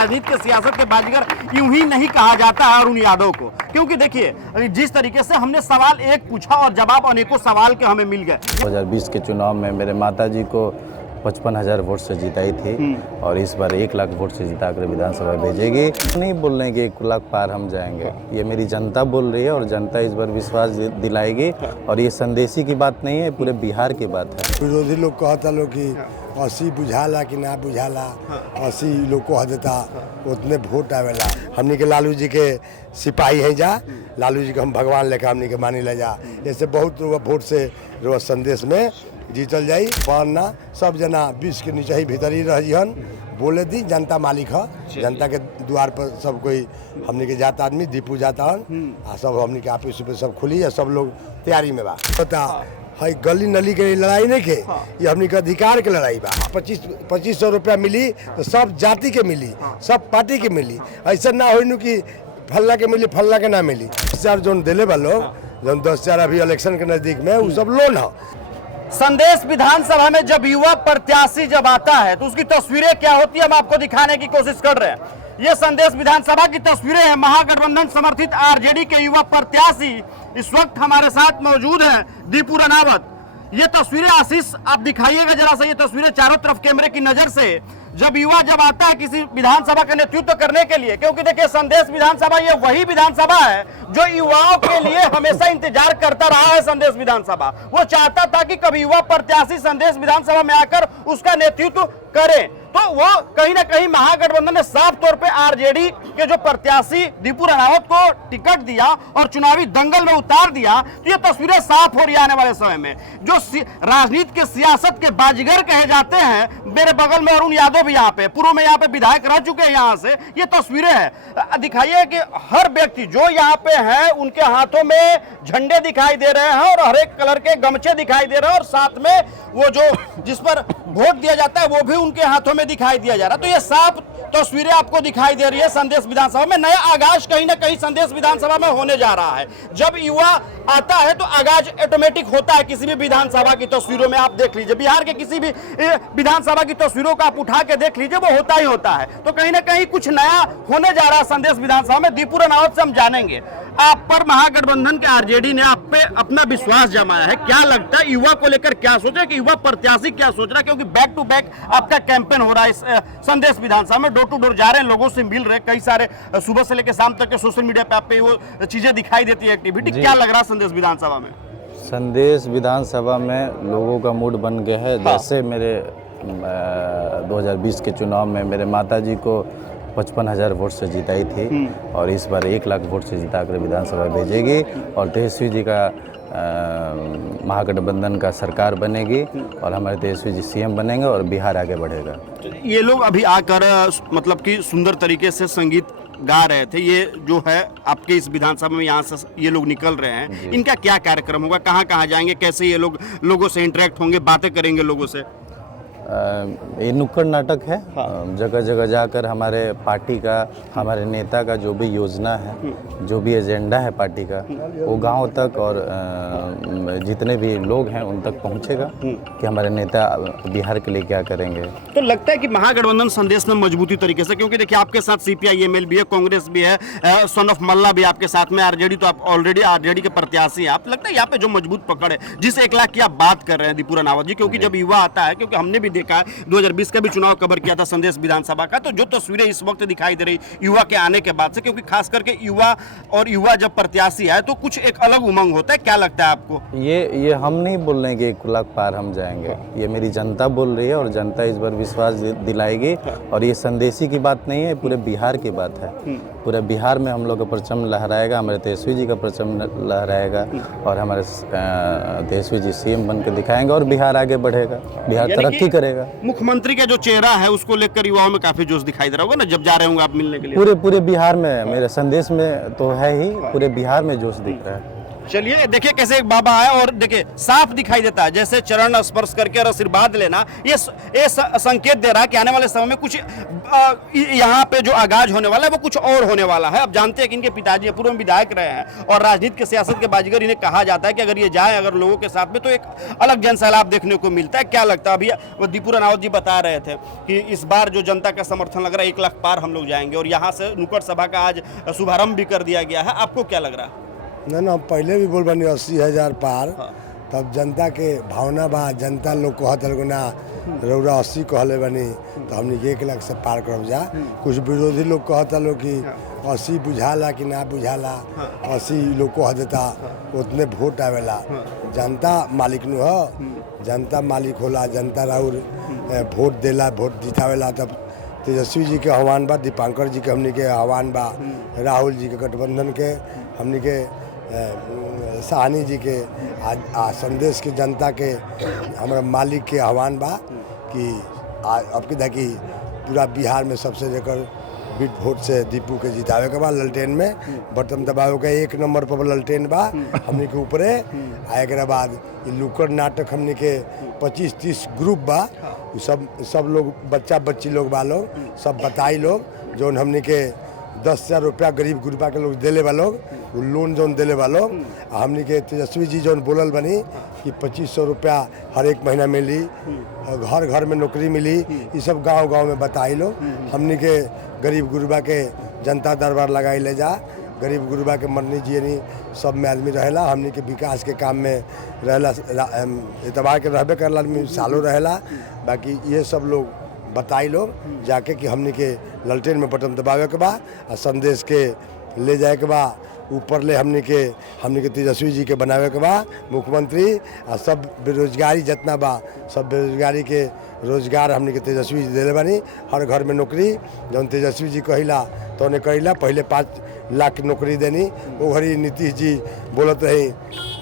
राजनीति के सियासत के बाजीगर यूं ही नहीं कहा जाता है अरुण यादव को, क्योंकि देखिए जिस तरीके से हमने सवाल एक पूछा और जवाब अनेकों सवाल के हमें मिल गए। 2020 के चुनाव में मेरे माताजी को 55,000 वोट से जिताई थी और इस बार 1 लाख वोट से जिता कर विधानसभा भेजेगी। नहीं बोल रहे हैं कि 1 लाख पार हम जाएंगे, ये मेरी जनता बोल रही है और जनता इस बार विश्वास दिलाएगी। और ये संदेशी की बात नहीं है, पूरे बिहार की बात है। विरोधी लोग कहता लोग कि 80 बुझाला कि ना बुझाला, 80 लोग कह देता उतने वोट आवेला। हमनी के लालू जी के सिपाही है जा, लालू जी के हम भगवान लेकर हमनी के मानी ले जा। ऐसे बहुत वोट से रोज संदेश में जीतल जाई। वरना सब जना 20 के नीचे ही भीतर ही रह जिहन, बोले दी जनता मालिक है, जनता के द्वार पर सब कोई हमनी के जाता आदमी दीपू जाता आ सब हमनी के ऑफिस पे सब खुली है, सब लोग तैयारी में बा। पता है गली नली के लड़ाई नहीं के, ये हमनी के अधिकार के लड़ाई बा। 2500 रुपया मिली तो सब जाति के मिली, सब पार्टी के मिली। ऐसा ना हो कि फल्ला के मिली फल्ला के ना मिली। 10,000 जो दिले बा लोग, जो 10,000 अभी इलेक्शन के नजदीक में वो सब लोन है। संदेश विधानसभा में जब युवा प्रत्याशी जब आता है तो उसकी तस्वीरें क्या होती है हम आपको दिखाने की कोशिश कर रहे हैं। ये संदेश विधानसभा की तस्वीरें हैं। महागठबंधन समर्थित आरजेडी के युवा प्रत्याशी इस वक्त हमारे साथ मौजूद हैं, दीपू राणावत। ये तस्वीरें आशीष आप दिखाइएगा जरा सा, ये तस्वीरें चारों तरफ कैमरे की नजर से। जब युवा जब आता है किसी विधानसभा का नेतृत्व करने के लिए, क्योंकि देखिए संदेश विधानसभा ये वही विधानसभा है जो युवाओं के लिए हमेशा इंतजार करता रहा है। संदेश विधानसभा वो चाहता था कि कभी युवा प्रत्याशी संदेश विधानसभा में आकर उसका नेतृत्व करे, तो वो कहीं ना कहीं महागठबंधन ने साफ तौर पे आरजेडी के जो प्रत्याशी दीपू राणावत को टिकट दिया और चुनावी दंगल में उतार दिया। तो ये तस्वीरें साफ हो रही आने वाले समय में। जो राजनीति के सियासत के बाजीगर कहे जाते हैं, मेरे बगल में अरुण यादव भी यहाँ पे पूर्व में यहाँ पे विधायक रह चुके हैं, यहाँ से ये तस्वीरें हैं। दिखाइए कि हर व्यक्ति जो यहाँ पे है उनके हाथों में झंडे दिखाई दे रहे हैं और हर एक कलर के गमछे दिखाई दे रहे हैं और साथ में वो जो जिस पर वोट दिया जाता है वो भी उनके हाथों में दिखाई दिया जा रहा है। तो ये साफ तस्वीरें आपको दिखाई दे रही है संदेश विधानसभा में। नया आगाज कहीं ना कहीं संदेश विधानसभा में होने जा रहा है। जब युवा आता है तो आगाज ऑटोमेटिक होता है किसी भी विधानसभा की तस्वीरों में। आप देख लीजिए बिहार के किसी भी विधानसभा की तस्वीरों को आप उठा के देख लीजिए, वो होता ही होता है। तो कहीं ना कहीं कुछ नया होने जा रहा है संदेश विधानसभा में। दीपू राणावत से हम जानेंगे, आप पर महागठबंधन के आरजेडी ने आप पे अपना विश्वास जमाया है, क्या लगता है युवा को लेकर क्या सोचा कि युवा प्रत्याशी क्या सोच रहा है? क्योंकि बैक टू बैक आपका कैंपेन हो रहा है इस संदेश विधानसभा में, डोर टू डोर जा रहे हैं, लोगों से मिल रहे हैं, कई सारे सुबह से लेकर शाम तक के सोशल मीडिया पे आप पे वो चीजें दिखाई देती है, एक्टिविटी। क्या लग रहा है संदेश विधानसभा में? संदेश विधानसभा में लोगों का मूड बन गया है। जैसे मेरे 2020 के चुनाव में मेरे माताजी को 55,000 वोट से जिताई थी और इस बार 1 लाख वोट से जिता कर विधानसभा भेजेगी और तेजस्वी जी का महागठबंधन का सरकार बनेगी और हमारे तेजस्वी जी सीएम बनेंगे और बिहार आगे बढ़ेगा। ये लोग अभी आकर मतलब कि सुंदर तरीके से संगीत गा रहे थे, ये जो है आपके इस विधानसभा में यहाँ से ये लोग निकल रहे हैं, इनका क्या कार्यक्रम होगा, कहाँ कहाँ जाएंगे, कैसे ये लोग लोगों से इंटरेक्ट होंगे, बातें करेंगे लोगों से? ये नुक्कड़ नाटक है। जगह जगह जाकर हमारे पार्टी का, हमारे नेता का जो भी योजना है, जो भी एजेंडा है पार्टी का, वो गांव तक और जितने भी लोग हैं उन तक पहुंचेगा कि हमारे नेता बिहार के लिए क्या करेंगे। तो लगता है कि महागठबंधन संदेश में मजबूती तरीके से, क्योंकि देखिए आपके साथ CPI-ML भी है, कांग्रेस भी है, सन ऑफ मल्ला भी आपके साथ में, आरजेडी तो आप ऑलरेडी आरजेडी के प्रत्याशी हैं। आप लगता है यहाँ पे जो मजबूत पकड़ है, जिस 1 लाख की आप बात कर रहे हैं दीपू राणावत जी, क्योंकि जब युवा आता है, क्योंकि हमने भी देखा है 2020 का भी चुनाव कवर किया था संदेश विधानसभा का, तो जो तस्वीरें इस वक्त दिखाई दे रही युवा के आने के बाद से, क्योंकि खास करके युवा जब प्रत्याशी है तो कुछ एक अलग उमंग होता है। क्या लगता है आपको? ये हम नहीं बोल रहे हैं कि 1 लाख पार हम जाएंगे, ये मेरी जनता बोल रही है और जनता इस बार विश्वास दिलाएगी। और ये संदेशी की बात नहीं है, पूरे बिहार की बात है। पूरे बिहार में हम लोग का परचम लहराएगा, हमारे तेजस्वी जी का परचम लहराएगा और हमारे तेजस्वी जी सीएम बन के दिखाएंगे और बिहार आगे बढ़ेगा, बिहार तरक्की करेगा। मुख्यमंत्री का जो चेहरा है उसको लेकर युवाओं में काफी जोश दिखाई दे रहा होगा ना, जब जा रहे होंगे आप मिलने के लिए? पूरे बिहार में, मेरे संदेश में तो है ही, पूरे बिहार में जोश दिख रहा है। चलिए देखिए कैसे एक बाबा आए और देखिए साफ दिखाई देता है जैसे चरण स्पर्श करके और आशीर्वाद लेना ये संकेत दे रहा है कि आने वाले समय में कुछ यहाँ पे जो आगाज होने वाला है वो कुछ और होने वाला है। अब जानते हैं कि इनके पिताजी पूर्व में विधायक रहे हैं और राजनीति के सियासत के बाजीगर इन्हें कहा जाता है कि अगर ये जाए अगर लोगों के साथ में तो एक अलग जनसैलाब देखने को मिलता है। क्या लगता है? अभी वो दीपू रानावत जी बता रहे थे कि इस बार जो जनता का समर्थन लग रहा है 1 लाख पार हम लोग जाएंगे और यहाँ से नुक्कड़ सभा का आज शुभारंभ भी कर दिया गया है। आपको क्या लग रहा है? ना पहले भी बोल बनी 80,000 पार। तब जनता के भावना बा, जनता लोग कहत लगो ना रौरा 80 कहले बनी तो हमने 1 लाख से पार करब जा। कुछ विरोधी लोग कहता लोग कि 80 बुझाला कि ना बुझाला, 80 लोग कह देता उतने वोट आवेला। जनता मालिक नु हो, जनता मालिक होला, जनता राउर वोट देला, वोट जितावेला। तब तेजस्वी जी के आह्वान बा, दीपांकर जी के हमने के आह्वान बा, राहुल जी के गठबंधन के हमने के साहनी जी के संदेश के जनता के हमारा मालिक के आह्वान बा कि अब की देखी पूरा बिहार में सबसे जेकर बिट वोट से दीपू के जितावे के बाद ललटेन में बटन दबावे के 1 नंबर पर ललटेन बा हमने के ऊपरे। एक बाद लुक्कड़ नाटक हमने के 25-30 ग्रुप बा, सब लोग बच्चा बच्ची लोग बा लोग सब बताई लोग जो हमने के 10,000 रुपया गरीब गुरबा के लोग दिले बा लोग लोन जोन दिले बा लोग। हमने के तेजस्वी जी जोन बोलल बनी कि 2500 रुपया हर एक महीना मिली, घर घर में नौकरी मिली, ये सब गांव में बताई लोग। हमने के गरीब गुरबा के जनता दरबार लगाई ले जा, गरीब गुरबा के मरनी जियनी सब में आदमी रहेला। हमने के विकास के काम में रहेला, एतबार के रहबे करला आदमी सालों रहेला। बाकी ये सब लोग बताई लोग जाके कि हमने के ललटेन में बटन दबावे के बा और संदेश के ले जाए के बा ऊपर ले हमने के तेजस्वी जी के बनावे के बा मुख्यमंत्री। और सब बेरोजगारी जितना बा सब बेरोजगारी के रोजगार हमने के तेजस्वी जी दिले बानी, हर घर में नौकरी जौन तेजस्वी जी कहिला तो उन्हें कहिला। पहले 5 लाख नौकरी देनी, वो घड़ी नीतीश जी बोलत रही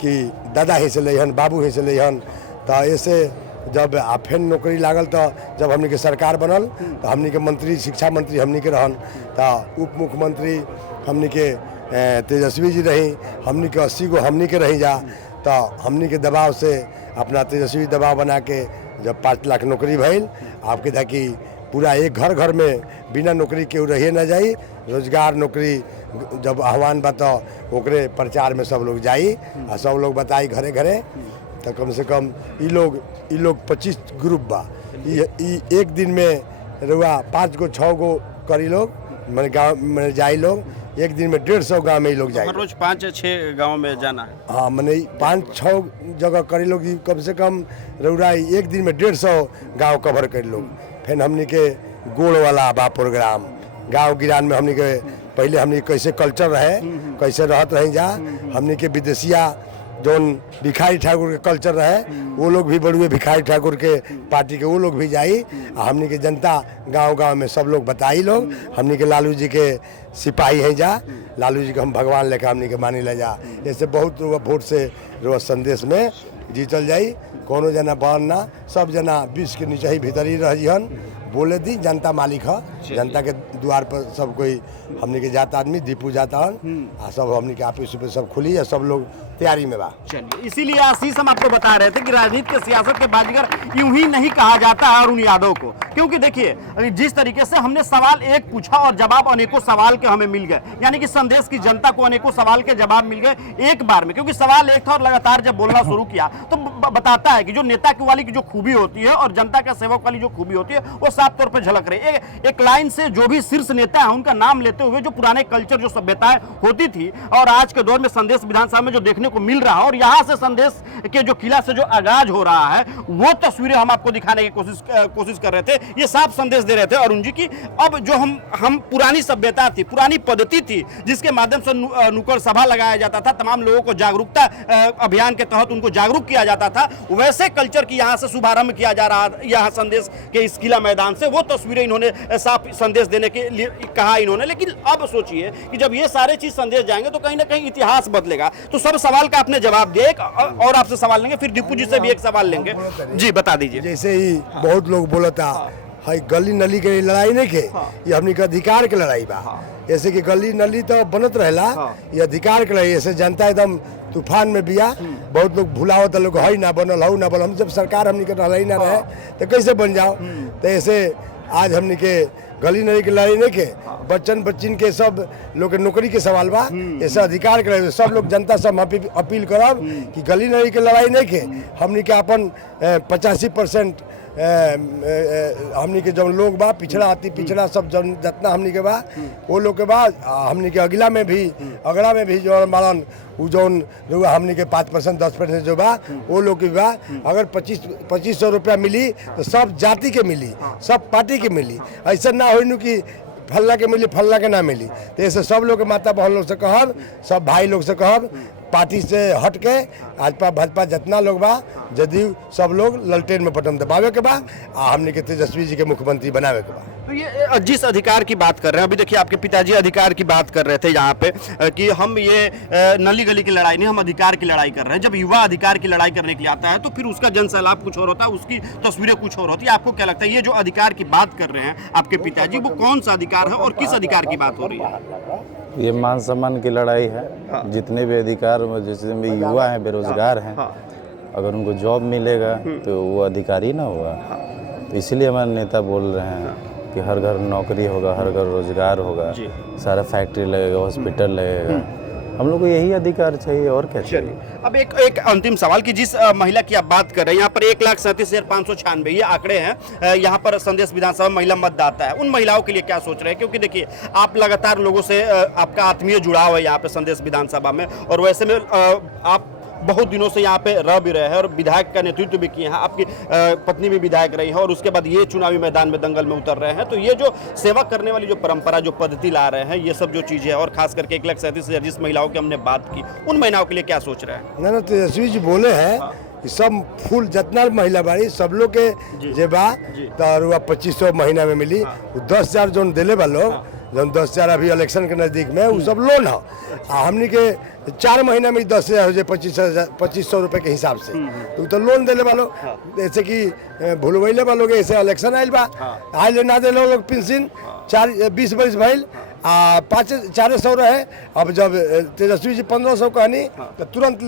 कि दादा ही से लेहन बाबू ही से लेहन। तो ऐसे जब फेन नौकरी लागल तो जब हमने के सरकार बनल तो हमने के मंत्री शिक्षा मंत्री हमने के रहन, तो उप मुख्यमंत्री हमने के तेजस्वी जी रही, हमने के 80 गो हमने के रही जा। तो हमने के दबाव से अपना तेजस्वी दबाव बना के जब 5 लाख नौकरी भइल। आपके था कि पूरा एक घर में बिना नौकरी के रहिए न जाई, रोजगार नौकरी जब आह्वान बा तो ओकरे प्रचार में सब लोग जाई और सब लोग बताई घरे घरे। तो कम से कम ये लोग 25 ग्रुप बा, एक दिन में रुआ 5 गो 6 गो करी लोग मैंने गाँव में जाई लोग। एक दिन में 150 गांव में ही लोग जाए, रोज 5-6 गांव में जाना है। हाँ मैंने 5-6 जगह करी लोग, कम से कम रउरा एक दिन में 150 गांव कवर कर लोग। फिर हमने के गोड़ वाला बा प्रोग्राम गांव गिरान में हमने के पहले हमने कैसे कल्चर रहे कैसे रहत रही जा। हमने के विदेशिया जौन भिखारी ठाकुर के कल्चर रहे वो लोग भी बड़ुए भिखारी ठाकुर के पार्टी के वो लोग भी जाई। हमने के जनता गांव में सब लोग बताई लोग। हमने के लालू जी के सिपाही हैं जा, लालू जी के हम भगवान लेकर हमने के मानी ले जा। ऐसे बहुत वोट से रोज संदेश में जीतल जाई। कोनो जना बहन ना, सब जना 20 के नीचे ही भीतर ही रहिहन। बोले दी जनता मालिक है, जनता के द्वार पर सब कोई हमने के जाता आदमी दीपू जाता है सब हमने के ऑफिस पे सब खुली है, सब लोग तैयारी में बा। चलिए इसीलिए आशीष हम आपको बता रहे थे कि राजनीति के सियासत के बाजीगर यूं ही नहीं कहा जाता है अरुण यादव को, क्योंकि देखिए जिस तरीके से हमने सवाल एक पूछा और जवाब अनेकों सवाल के हमें मिल गए, यानी कि संदेश की जनता को अनेकों सवाल के जवाब मिल गए एक बार में, क्योंकि सवाल एक था और लगातार जब बोलना शुरू किया तो बताता है कि जो नेता की वाली की जो खूबी होती है और जनता का सेवक वाली जो खूबी होती है वो साफ तौर पर झलक रही है। एक लाइन से जो भी शीर्ष नेता है उनका नाम लेते हुए जो पुराने कल्चर जो सभ्यताएं होती थी और आज के दौर में संदेश विधानसभा में जो देखने को मिल रहा है और यहाँ से संदेश के जो किला से जो आगाज हो रहा है वो तस्वीरें हम आपको दिखाने की कोशिश कर रहे थे। ये साफ संदेश दे रहे थे अरुण जी की अब जो हम पुरानी सभ्यता थी, पुरानी पद्धति थी जिसके माध्यम से नुक्कड़ सभा लगाया जाता था, तमाम लोगों को जागरूकता अभियान के तहत उनको जागरूक किया जाता था, वैसे कल्चर की यहाँ से शुभारंभ किया जा रहा है यहाँ संदेश के इस किला मैदान से। वो तस्वीरें इन्होंने साफ संदेश देने के लिए कहा इन्होंने। लेकिन अब सोचिए कि जब ये सारे चीज संदेश जाएंगे तो कहीं ना कहीं इतिहास बदलेगा। तो सब सवाल का आपने जवाब दिया, एक और आपसे सवाल लेंगे, फिर दीपू जी से भी एक सवाल लेंगे। जी बता दीजिए। जैसे ही बहुत लोग बोलता है गली नली के लड़ाई नहीं के, ये हमनी के अधिकार के लड़ाई बा। ऐसे कि गली नली तो बनत रहेला, ये अधिकार के लड़ाई। ऐसे जनता एकदम तूफान में बिया। बहुत लोग भुलावत लोग है ना बनल हऊ ना बनल, हम जब सरकार हमनी के रहल ही ना रहे तो कैसे बन जाओ। तो ऐसे आज हमनी के गली नली के लड़ाई नहीं के, बच्चन बच्चिन के सब लोग के नौकरी के सवाल बा। ऐसे अधिकार के लड़ाई सब लोग जनता से हम अपील करब कि गली नली के लड़ाई नहीं के, हमनी के अपन 85% हमनी के जौन लोग बा पिछड़ा अति पिछड़ा सब जौन जितना हमनी के बा वो लोग के बा। हमनी के अगला में भी जो मारन उ जौन हमनी के 5% 10% जो बा वो लोग के बा। अगर 2500 रुपया मिली तो सब जाति के मिली, सब पार्टी के मिली। ऐसा ना हो कि फल्ला के मिली फल्ला के ना मिली। तो ऐसे सब लोग के माता बहन लोग से कहब, सब भाई लोग से कहब, पार्टी से हट के आजपा भाजपा जितना लोग बा जदयू सब लोग ललटेन में बटन दबावे के बा, हमने के तेजस्वी जी के मुख्यमंत्री बनावे के बा। तो ये जिस अधिकार की बात कर रहे हैं, अभी देखिए आपके पिताजी अधिकार की बात कर रहे थे यहाँ पे कि हम ये नली गली की लड़ाई नहीं, हम अधिकार की लड़ाई कर रहे हैं। जब युवा अधिकार की लड़ाई करने के लिए आता है तो फिर उसका जन सैलाब कुछ और होता है, उसकी तस्वीरें कुछ और होती है। आपको क्या लगता है ये जो अधिकार की बात कर रहे हैं आपके पिताजी, वो कौन सा अधिकार है और किस अधिकार की बात हो रही है? ये मान सम्मान की लड़ाई है। जितने भी अधिकार जितने भी युवा हैं बेरोजगार हैं, अगर उनको जॉब मिलेगा तो वो अधिकारी ना होगा। तो इसलिए हमारे नेता बोल रहे हैं कि हर घर नौकरी होगा, हर घर रोजगार होगा, सारा फैक्ट्री लगेगा, हॉस्पिटल लगेगा। हम लोग को यही अधिकार चाहिए और क्या चाहिए। अब एक अंतिम सवाल कि जिस महिला की आप बात कर रहे हैं, यहाँ पर 1,37,596 ये आंकड़े हैं। यहाँ पर संदेश विधानसभा महिला मतदाता है, उन महिलाओं के लिए क्या सोच रहे हैं? क्योंकि देखिए आप लगातार लोगों से आपका आत्मीय जुड़ाव है यहाँ पे संदेश विधानसभा में, और वैसे में आप बहुत दिनों से यहाँ पे रह भी रहे हैं और विधायक का नेतृत्व भी किए हैं। आपकी पत्नी भी विधायक रही है और उसके बाद ये चुनावी मैदान में दंगल में उतर रहे हैं। तो ये जो सेवा करने वाली जो परंपरा, जो पद्धति ला रहे हैं, ये सब जो चीज़ें हैं, और खास करके 1,37,000 जिस महिलाओं की हमने बात की, उन महिलाओं के लिए क्या सोच रहे हैं? ना तेजस्वी जी बोले हैं कि सब फूल जितना महिला बाड़ी सब लोग के जे बा तो 2500 महीना में मिली। 10,000 जो दिले बा लोग, जब 10,000 अभी इलेक्शन के नज़दीक में वो सब लोन है। हमने के 4 महीना में 10,000 हो जाए 2500 रुपये के हिसाब से, तो लोन दिले वालों जैसे कि भूलवैले वालों के ऐसे इलेक्शन आयल बा, आयल ना दिले लोग पेंशन 20 बरिस भइल 400 रहे। अब जब तेजस्वी जी 1500 कहनी तो तुरंत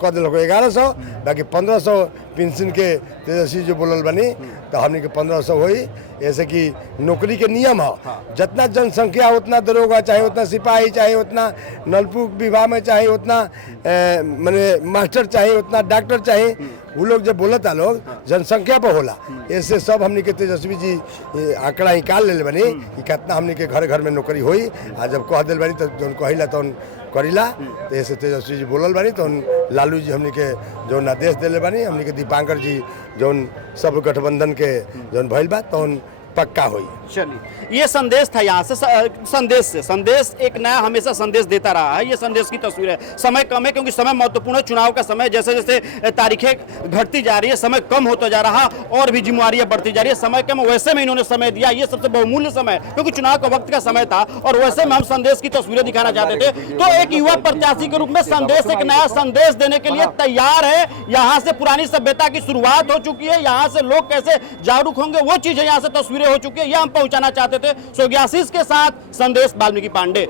कह दिल 1100, बाकी 1500 पेंशन के तेजस्वी जी बोलल बनी तो हमने के 1500 हुई। ऐसे कि नौकरी के नियम है, जितना जनसंख्या उतना दरोगा चाहिए, उतना सिपाही चाहिए, उतना नलकूप विभाग में चाहिए, उतना माने मास्टर चाहिए, उतना डॉक्टर चाहिए। वो लोग जब बोलता लोग जनसंख्या पर होला। ऐसे सब हमने के तेजस्वी जी आंकड़ा निकाल ले बनी कि कितना हमने के घर घर में नौकरी हुई। आ जब कह दिल बनी तो जो कहिला तो करीला। तो ऐसे तेजस्वी जी बोलल बनी तो लालू जी हमने के जो आदेश दिले बनी, हमने के दीपांकर जी जो सब गठबंधन के जो भइल बा तो पक्का हुई। चलिए, ये संदेश था यहाँ से। संदेश एक नया हमेशा संदेश देता रहा है। ये संदेश की तस्वीर है। समय कम है क्योंकि समय महत्वपूर्ण है, चुनाव का समय। जैसे जैसे तारीखें घटती जा रही है, समय कम होता जा रहा और भी जिम्मेवारियां बढ़ती जा रही है। समय कम, वैसे में इन्होंने समय दिया। ये सबसे बहुमूल्य समय क्योंकि चुनाव का वक्त का समय था और वैसे में हम संदेश की तस्वीरें दिखाना चाहते थे। तो एक युवा प्रत्याशी के रूप में संदेश एक नया संदेश देने के लिए तैयार है। यहाँ से पुरानी सभ्यता की शुरुआत हो चुकी है। यहाँ से लोग कैसे जागरूक होंगे वो चीजें यहाँ से तस्वीरें हो चुकी है, यह हम पहुंचाना चाहते थे। सोग्यासीस के साथ संदेश वाल्मीकि पांडे।